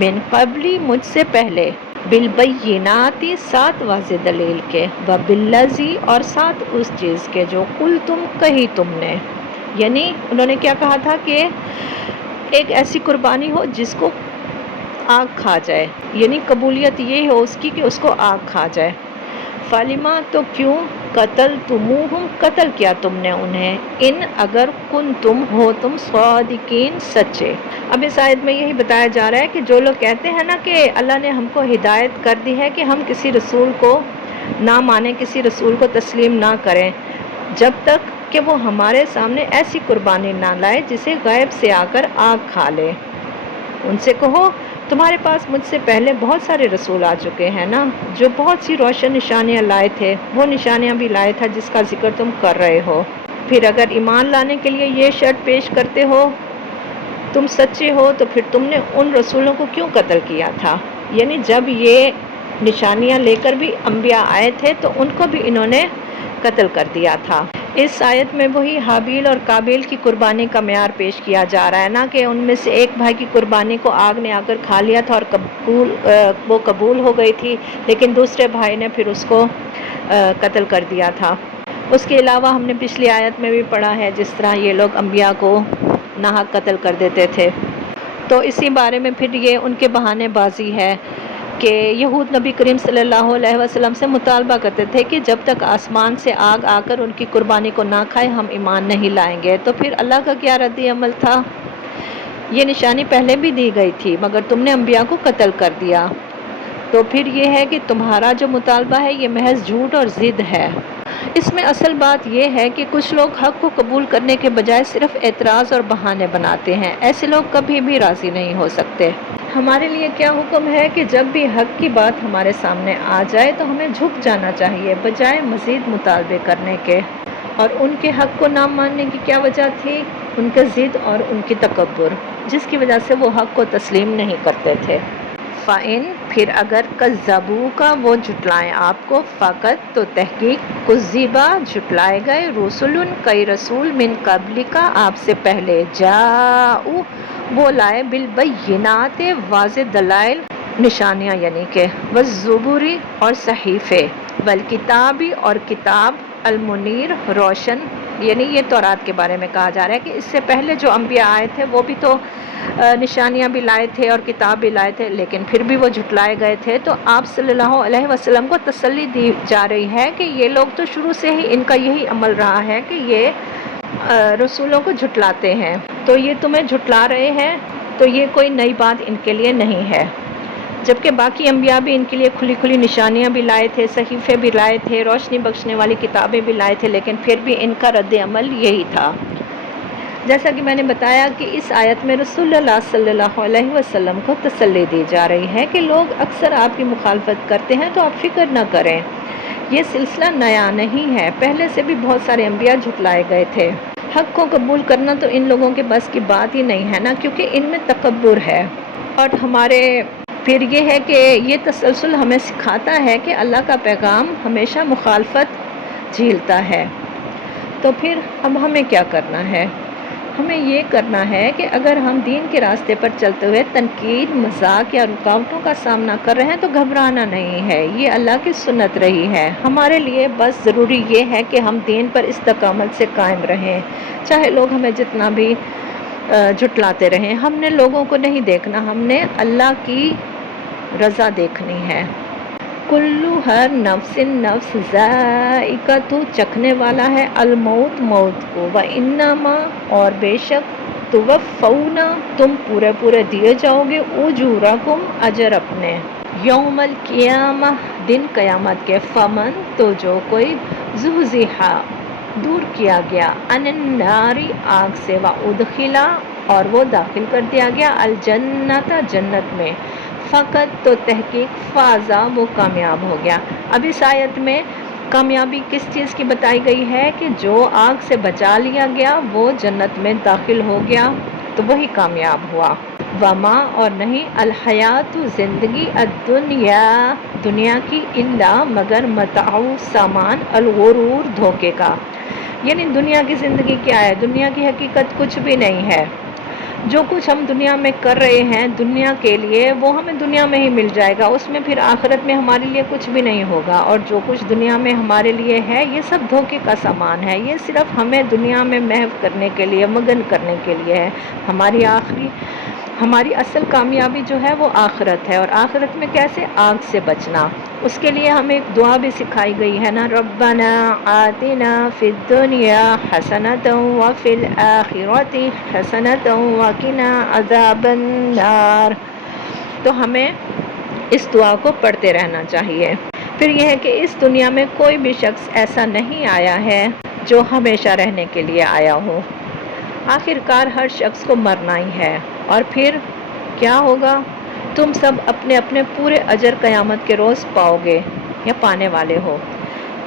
من قبلی مجھ سے پہلے، بالبیناتی سات واضح دلیل کے، و باللذی اور ساتھ اس چیز کے جو قل تم کہی تم نے، یعنی انہوں نے کیا کہا تھا کہ ایک ایسی قربانی ہو جس کو آگ کھا جائے، یعنی قبولیت یہ ہو اس کی کہ اس کو آگ کھا جائے۔ فالما تو کیوں، قتل تموہم قتل کیا تم نے انہیں، ان اگر کن تم ہو تم صادقین سچے۔ اب اس آیت میں یہی بتایا جا رہا ہے کہ جو لوگ کہتے ہیں نا کہ اللہ نے ہم کو ہدایت کر دی ہے کہ ہم کسی رسول کو نہ مانیں، کسی رسول کو تسلیم نہ کریں جب تک کہ وہ ہمارے سامنے ایسی قربانی نہ لائے جسے غیب سے آ کر آگ کھا لے۔ ان سے کہو تمہارے پاس مجھ سے پہلے بہت سارے رسول آ چکے ہیں نا، جو بہت سی روشن نشانیاں لائے تھے، وہ نشانیاں بھی لائے تھا جس کا ذکر تم کر رہے ہو۔ پھر اگر ایمان لانے کے لیے یہ شرط پیش کرتے ہو، تم سچے ہو، تو پھر تم نے ان رسولوں کو کیوں قتل کیا تھا؟ یعنی جب یہ نشانیاں لے کر بھی انبیاء آئے تھے تو ان کو بھی انہوں نے قتل کر دیا تھا۔ اس آیت میں وہی حابیل اور قابیل کی قربانی کا معیار پیش کیا جا رہا ہے نا، کہ ان میں سے ایک بھائی کی قربانی کو آگ نے آ کر کھا لیا تھا اور وہ قبول ہو گئی تھی، لیکن دوسرے بھائی نے پھر اس کو قتل کر دیا تھا۔ اس کے علاوہ ہم نے پچھلی آیت میں بھی پڑھا ہے جس طرح یہ لوگ انبیاء کو ناحق قتل کر دیتے تھے۔ تو اسی بارے میں پھر یہ ان کے بہانے بازی ہے کہ یہود نبی کریم صلی اللہ علیہ وسلم سے مطالبہ کرتے تھے کہ جب تک آسمان سے آگ آ کر ان کی قربانی کو نہ کھائے ہم ایمان نہیں لائیں گے۔ تو پھر اللہ کا کیا رد عمل تھا؟ یہ نشانی پہلے بھی دی گئی تھی مگر تم نے انبیاء کو قتل کر دیا۔ تو پھر یہ ہے کہ تمہارا جو مطالبہ ہے یہ محض جھوٹ اور ضد ہے۔ اس میں اصل بات یہ ہے کہ کچھ لوگ حق کو قبول کرنے کے بجائے صرف اعتراض اور بہانے بناتے ہیں۔ ایسے لوگ کبھی بھی راضی نہیں ہو سکتے۔ ہمارے لیے کیا حکم ہے کہ جب بھی حق کی بات ہمارے سامنے آ جائے تو ہمیں جھک جانا چاہیے بجائے مزید مطالبے کرنے کے۔ اور ان کے حق کو نہ ماننے کی کیا وجہ تھی؟ ان کے ضد اور ان کی تکبر، جس کی وجہ سے وہ حق کو تسلیم نہیں کرتے تھے۔ فَإِن پھر اگر کذبوکا وہ جھٹلائیں آپ کو، فقط تو تحقیق کذبا جھٹلائے گئے، رسول کئی رسول من قبلکا آپ سے پہلے، جاؤ وہ لائے بالبینات واضح دلائل نشانیاں یعنی کہ والزبری اور صحیفے، والکتابی اور کتاب، المنیر روشن، یعنی یہ تورات کے بارے میں کہا جا رہا ہے کہ اس سے پہلے جو انبیاء آئے تھے وہ بھی تو نشانیاں بھی لائے تھے اور کتاب بھی لائے تھے، لیکن پھر بھی وہ جھٹلائے گئے تھے۔ تو آپ صلی اللہ علیہ وسلم کو تسلی دی جا رہی ہے کہ یہ لوگ تو شروع سے ہی ان کا یہی عمل رہا ہے کہ یہ رسولوں کو جھٹلاتے ہیں، تو یہ تمہیں جھٹلا رہے ہیں، تو یہ کوئی نئی بات ان کے لیے نہیں ہے۔ جبکہ باقی انبیاء بھی ان کے لیے کھلی کھلی نشانیاں بھی لائے تھے، صحیفے بھی لائے تھے، روشنی بخشنے والی کتابیں بھی لائے تھے، لیکن پھر بھی ان کا رد عمل یہی تھا۔ جیسا کہ میں نے بتایا کہ اس آیت میں رسول اللہ صلی اللہ علیہ وسلم کو تسلی دی جا رہی ہے کہ لوگ اکثر آپ کی مخالفت کرتے ہیں تو آپ فکر نہ کریں، یہ سلسلہ نیا نہیں ہے، پہلے سے بھی بہت سارے انبیاء جھٹلائے گئے تھے۔ حق کو قبول کرنا تو ان لوگوں کے بس کی بات ہی نہیں ہے نا، کیونکہ ان میں تکبر ہے۔ اور ہمارے پھر یہ ہے کہ یہ تسلسل ہمیں سکھاتا ہے کہ اللہ کا پیغام ہمیشہ مخالفت جھیلتا ہے۔ تو پھر اب ہمیں کیا کرنا ہے؟ ہمیں یہ کرنا ہے کہ اگر ہم دین کے راستے پر چلتے ہوئے تنقید، مذاق یا رکاوٹوں کا سامنا کر رہے ہیں تو گھبرانا نہیں ہے، یہ اللہ کی سنت رہی ہے۔ ہمارے لیے بس ضروری یہ ہے کہ ہم دین پر استقامت سے قائم رہیں، چاہے لوگ ہمیں جتنا بھی جھٹلاتے رہیں۔ ہم نے لوگوں کو نہیں دیکھنا، ہم نے اللہ کی رضا دیکھنی ہے۔ کلو ہر نفس نفس ذائقۃ چکھنے والا ہے، الموت موت کو، وانما اور بے شک، توفونا تم پورے پورے دیے جاؤ گے، اجورکم اجر اپنے، یوم القیامہ دن قیامت کے، فمن تو جو کوئی زحزح دور کیا گیا، عن النار آگ سے، وادخلا اور وہ داخل کر دیا گیا، الجنت جنت میں، فقط تو تحقیق فازا وہ کامیاب ہو گیا۔ اب اس آیت میں کامیابی کس چیز کی بتائی گئی ہے کہ جو آگ سے بچا لیا گیا وہ جنت میں داخل ہو گیا تو وہی کامیاب ہوا۔ وما اور نہیں، الحیات زندگی، الدنیا دنیا کی، الا مگر، متاع سامان، الغرور دھوکے کا، یعنی دنیا کی زندگی کیا ہے؟ دنیا کی حقیقت کچھ بھی نہیں ہے۔ جو کچھ ہم دنیا میں کر رہے ہیں دنیا کے لیے، وہ ہمیں دنیا میں ہی مل جائے گا، اس میں پھر آخرت میں ہمارے لیے کچھ بھی نہیں ہوگا۔ اور جو کچھ دنیا میں ہمارے لیے ہے یہ سب دھوکے کا سامان ہے، یہ صرف ہمیں دنیا میں محو کرنے کے لیے، مگن کرنے کے لیے ہے۔ ہماری اصل کامیابی جو ہے وہ آخرت ہے، اور آخرت میں کیسے؟ آگ سے بچنا۔ اس کے لیے ہمیں ایک دعا بھی سکھائی گئی ہے نا، ربنا آتنا فی الدنیا حسنۃ وفی الآخرۃ حسنۃ وقنا عذاب النار۔ تو ہمیں اس دعا کو پڑھتے رہنا چاہیے۔ پھر یہ ہے کہ اس دنیا میں کوئی بھی شخص ایسا نہیں آیا ہے جو ہمیشہ رہنے کے لیے آیا ہو۔ آخرکار ہر شخص کو مرنا ہی ہے، اور پھر کیا ہوگا؟ تم سب اپنے اپنے پورے اجر قیامت کے روز پاؤ گے یا پانے والے ہو۔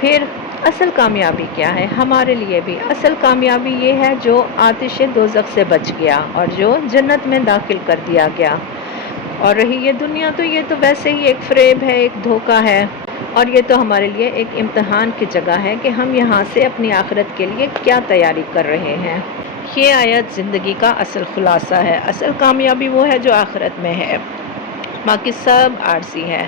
پھر اصل کامیابی کیا ہے؟ ہمارے لیے بھی اصل کامیابی یہ ہے جو آتش دوزخ سے بچ گیا اور جو جنت میں داخل کر دیا گیا۔ اور رہی یہ دنیا، تو یہ تو ویسے ہی ایک فریب ہے، ایک دھوکہ ہے، اور یہ تو ہمارے لیے ایک امتحان کی جگہ ہے کہ ہم یہاں سے اپنی آخرت کے لیے کیا تیاری کر رہے ہیں۔ یہ آیت زندگی کا اصل خلاصہ ہے۔ اصل کامیابی وہ ہے جو آخرت میں ہے، باقی سب عارضی ہے۔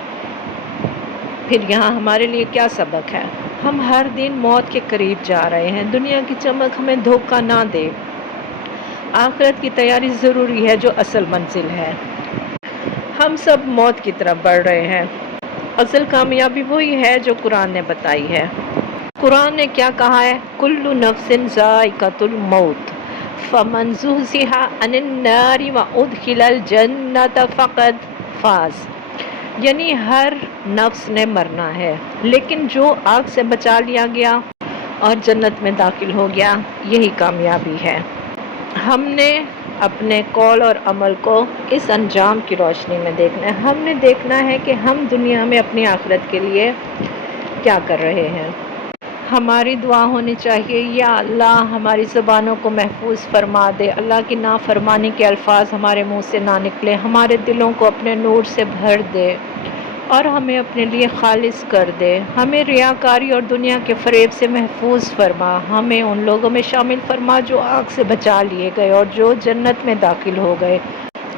پھر یہاں ہمارے لیے کیا سبق ہے؟ ہم ہر دن موت کے قریب جا رہے ہیں، دنیا کی چمک ہمیں دھوکہ نہ دے۔ آخرت کی تیاری ضروری ہے جو اصل منزل ہے۔ ہم سب موت کی طرف بڑھ رہے ہیں۔ اصل کامیابی وہی ہے جو قرآن نے بتائی ہے۔ قرآن نے کیا کہا ہے؟ کل نفس ذائقۃ الموت فمن زحزح عن النار وادخل الجنۃ فقد فاز۔ یعنی ہر نفس نے مرنا ہے، لیکن جو آگ سے بچا لیا گیا اور جنت میں داخل ہو گیا، یہی کامیابی ہے۔ ہم نے اپنے قول اور عمل کو اس انجام کی روشنی میں دیکھنا ہے۔ ہم نے دیکھنا ہے کہ ہم دنیا میں اپنی آخرت کے لیے کیا کر رہے ہیں۔ ہماری دعا ہونی چاہیے، یا اللہ ہماری زبانوں کو محفوظ فرما دے، اللہ کی نافرمانی کے الفاظ ہمارے منہ سے نہ نکلے، ہمارے دلوں کو اپنے نور سے بھر دے اور ہمیں اپنے لیے خالص کر دے۔ ہمیں ریاکاری اور دنیا کے فریب سے محفوظ فرما، ہمیں ان لوگوں میں شامل فرما جو آگ سے بچا لیے گئے اور جو جنت میں داخل ہو گئے۔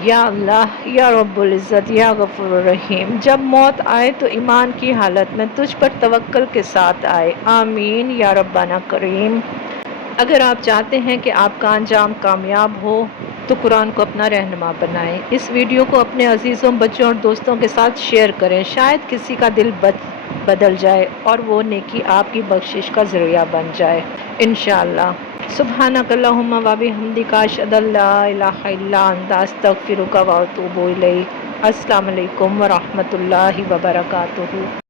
یا اللہ، یا رب العزت، یا غفور الرحیم، جب موت آئے تو ایمان کی حالت میں تجھ پر توکل کے ساتھ آئے۔ آمین یا ربنا کریم۔ اگر آپ چاہتے ہیں کہ آپ کا انجام کامیاب ہو تو قرآن کو اپنا رہنما بنائیں۔ اس ویڈیو کو اپنے عزیزوں، بچوں اور دوستوں کے ساتھ شیئر کریں، شاید کسی کا دل بدل جائے اور وہ نیکی آپ کی بخشش کا ذریعہ بن جائے انشاءاللہ۔ سبحانک اللہم و بحمدک، اشہد ان لا الہ الا انت، استغفرک و اتوب الیک۔ السلام علیکم ورحمۃ اللہ وبرکاتہ۔